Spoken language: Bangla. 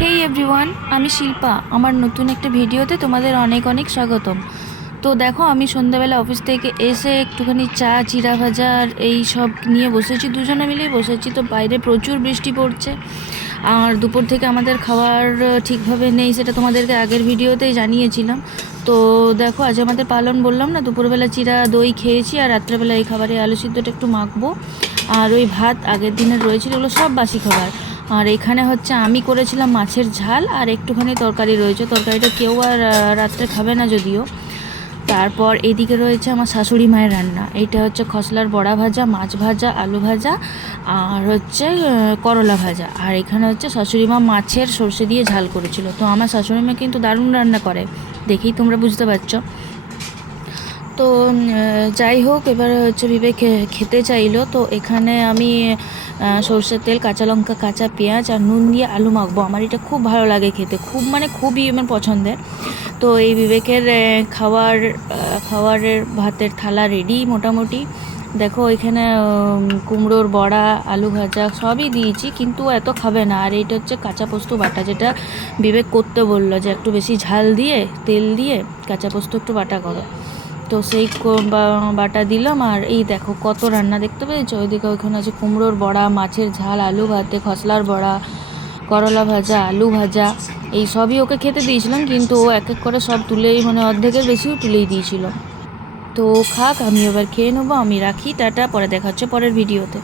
হেই এভরিওয়ান আমি শিল্পা। আমার নতুন একটা ভিডিওতে তোমাদের অনেক অনেক স্বাগতম। তো দেখো, আমি সন্ধ্যাবেলা অফিস থেকে এসে একটুখানি চা চিরা ভাজা আর এই সব নিয়ে বসেছি, দুজনে মিলেই বসেছি। তো বাইরে প্রচুর বৃষ্টি পড়ছে। আর দুপুর থেকে আমাদের খাবার ঠিকভাবে নেই, সেটা তোমাদেরকে আগের ভিডিওতেই জানিয়েছিলাম। তো দেখো, আজ আমাদের পালন বললাম না, দুপুরবেলা চিরা দই খেয়েছি আর রাত্রেবেলা এই খাবারে আলু সিদ্ধটা একটু মাখবো। আর ওই ভাত আগের দিনের রয়েছিল, ওগুলো সব বাসি খাবার। আর এখানে হচ্ছে আমি করেছিলাম মাছের ঝাল আর একটুখানি তরকারি রয়েছে। তরকারিটা কেউ আর রাত্রে খাবে না যদিও। তারপর এদিকে রয়েছে আমার শাশুড়ি মায়ের রান্না। এইটা হচ্ছে খসলার বড়া ভাজা, মাছ ভাজা, আলু ভাজা আর হচ্ছে করলা ভাজা। আর এখানে হচ্ছে শাশুড়ি মা মাছের সর্ষে দিয়ে ঝাল করেছিল। তো আমার শাশুড়ি মা কিন্তু দারুণ রান্না করে। দেখেই তোমরা বুঝতে পারছ। তো যাই হোক, এবার হচ্ছে বিবেক খেতে চাইলো। তো এখানে আমি সর্ষের তেল, কাঁচা লঙ্কা, কাঁচা পেঁয়াজ আর নুন দিয়ে আলু মাখবো। আমার এটা খুব ভালো লাগে খেতে। খুব মানে খুবই আমার পছন্দের। তো এই বিবেকের খাওয়ার খাওয়ারের ভাতের থালা রেডি মোটামুটি। দেখো এখানে কুমড়োর বড়া, আলু ভাজা সবই দিয়েছি, কিন্তু এত খাবে না। আর এটা হচ্ছে কাঁচা পোস্ত বাটা, যেটা বিবেক করতে বলল যে একটু বেশি ঝাল দিয়ে, তেল দিয়ে কাঁচা পোস্ত একটু বাটা করো। তো সেই বাটা দিলাম আর এই দেখো কত রান্না দেখতে পেয়েছ? ওইদিকে ওইখানে আছে কুমড়োর বড়া, মাছের ঝাল, আলু ভাতে, খসলার বড়া, করলা ভাজা, আলু ভাজা, এই সবই ওকে খেতে দিয়েছিলাম কিন্তু ও এক এক করে সব তুলেই মানে অর্ধেকের বেশিও তুলেই দিয়েছিল। তো খাক, আমি এবার খেয়ে নেব, আমি রাখি, টাটা, পরে দেখা হচ্ছে পরের ভিডিওতে।